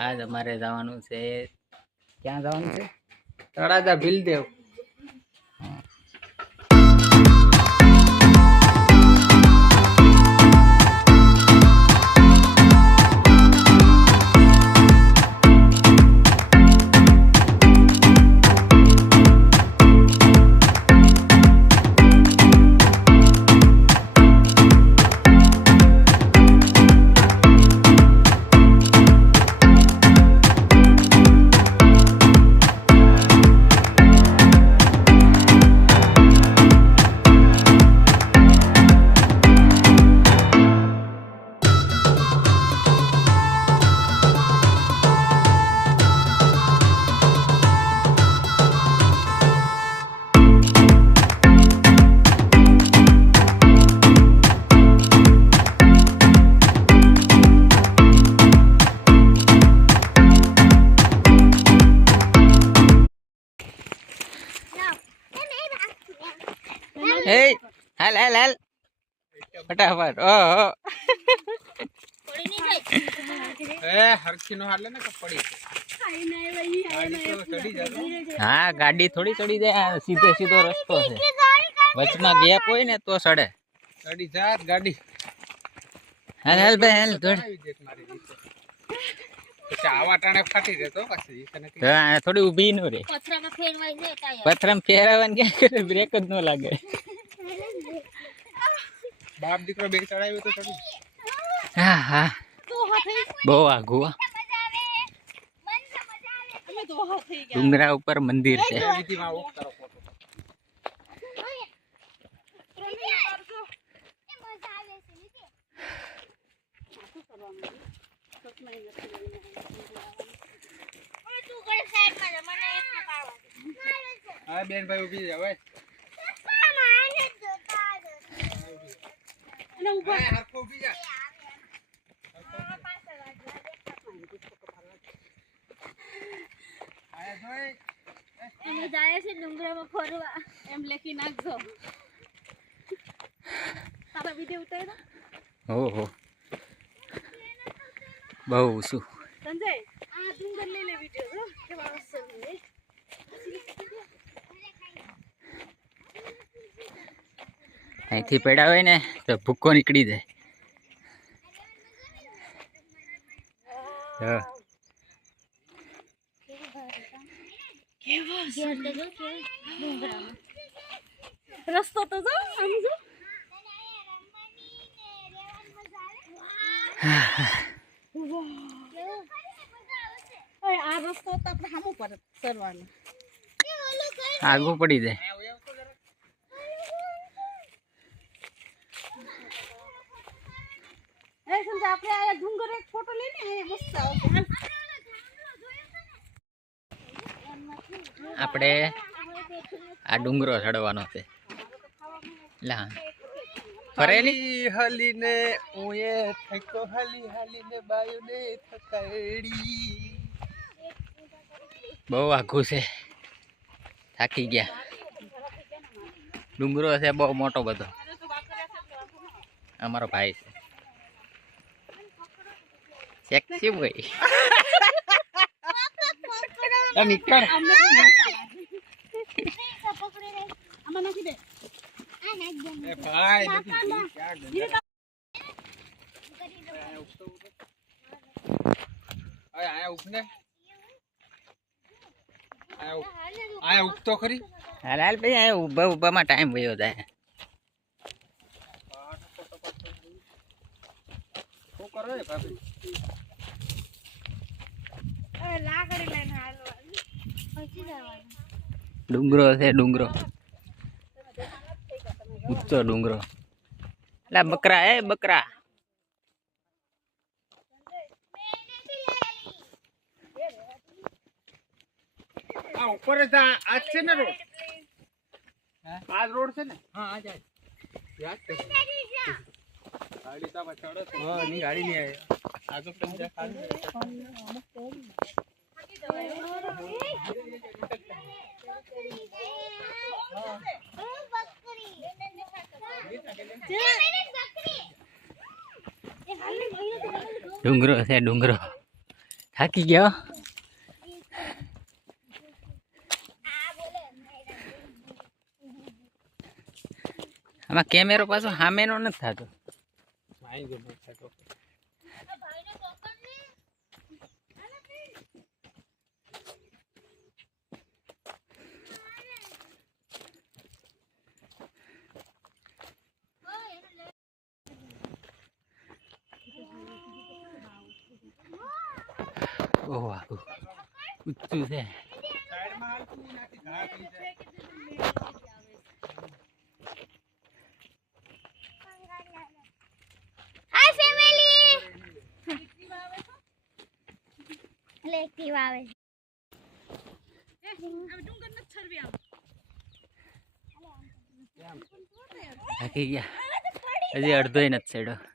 આજ અમારે જવાનું છે, ક્યાં જવાનું છે? તળાજા ભીલદેવ. એ હાલ હાલ હાલ ફટાફટ ઓહો હરખી નો હાલે ને કે પડી હા ગાડી થોડી ચડી જાય, સીધો સીધો રસ્તો છે, વચમાં ગેપ હોય ને તો સડે. ચડી જાત ગાડી. હાલ હાલ ભાઈ હાલ દોડ. આવા ટાણે ફાટી જતો પછી થોડી ઊભી નો રે, પથરામાં ફેરવવાનું ક્યાં કરે, બ્રેક જ ન લાગે. બાપ દીકરો બે ચડાવ્યો તો ચડી. હા હા બહુ આઘું. ડુંગરા ઉપર મંદિર છે. હા બેન ભાઈ ઉભી જાવ. ડુંગરામાં ફરવા એમ લખી નાખજો. તારા વિડીયો ઉતાર્યો? ઓહો બહુ શું સંજય આ ડુંગર લઈ લે વિડીયો કેવા અસર છે. અહીંથી પડ્યા હોય ને તો ભૂકો નીકળી જાય. રસ્તો તો જો આમ જો. આ રસ્તો તો આપણે સામું પર સરવાનો, આગું પડી જાય. સંજય આપણે આ ડુંગર એક ફોટો લઈને મસ્ત આવશે. આપણે આ ડુંગરો ચડવાનો છે. લા ફરેલી હલીને ઉએ થકો હલી હલીને બાયુને થકાડી. બહુ આઘું છે, થાકી ગયા. ડુંગરો છે બહુ મોટો બધો. અમારો ભાઈ છે સેક્સી ભાઈ. નીકળ આમાં નાખી દે. ભાઈ આયા ઉગતો ખરી. હાલ હાલ ભાઈ આ ઊભા ઊભામાં ટાઈમ વયો જાય. શું કરો ને ભાભી? લાકડી લઈને હાલવાનું પછી જવાનું. ડુંગરો છે ડુંગરો, ઊંચો ડુંગરો. લા બકરા એ બકરા. આ ઉપર જ આ છે ને રોડ. આ રોડ છે ને? હા આ જાય. યાદ છે. ગાડી તો ચડો. હા ની ગાડી નહીં આવી. આ તો તમને ખાલી ડુંગરો છે ડુંગરો. થાકી ગયો આમાં કેમેરો પાછો સામેનો નથી થતો આઈ ગયો મેં થતો ઓહ આખું ઊંચું છે સાઈડમાં હાલતું નાખી ઘા થઈ જાય હાય ફેમિલી લેક્ટિવ આવે થાકી ગયા હજી અડધોય નથી ચડ્યો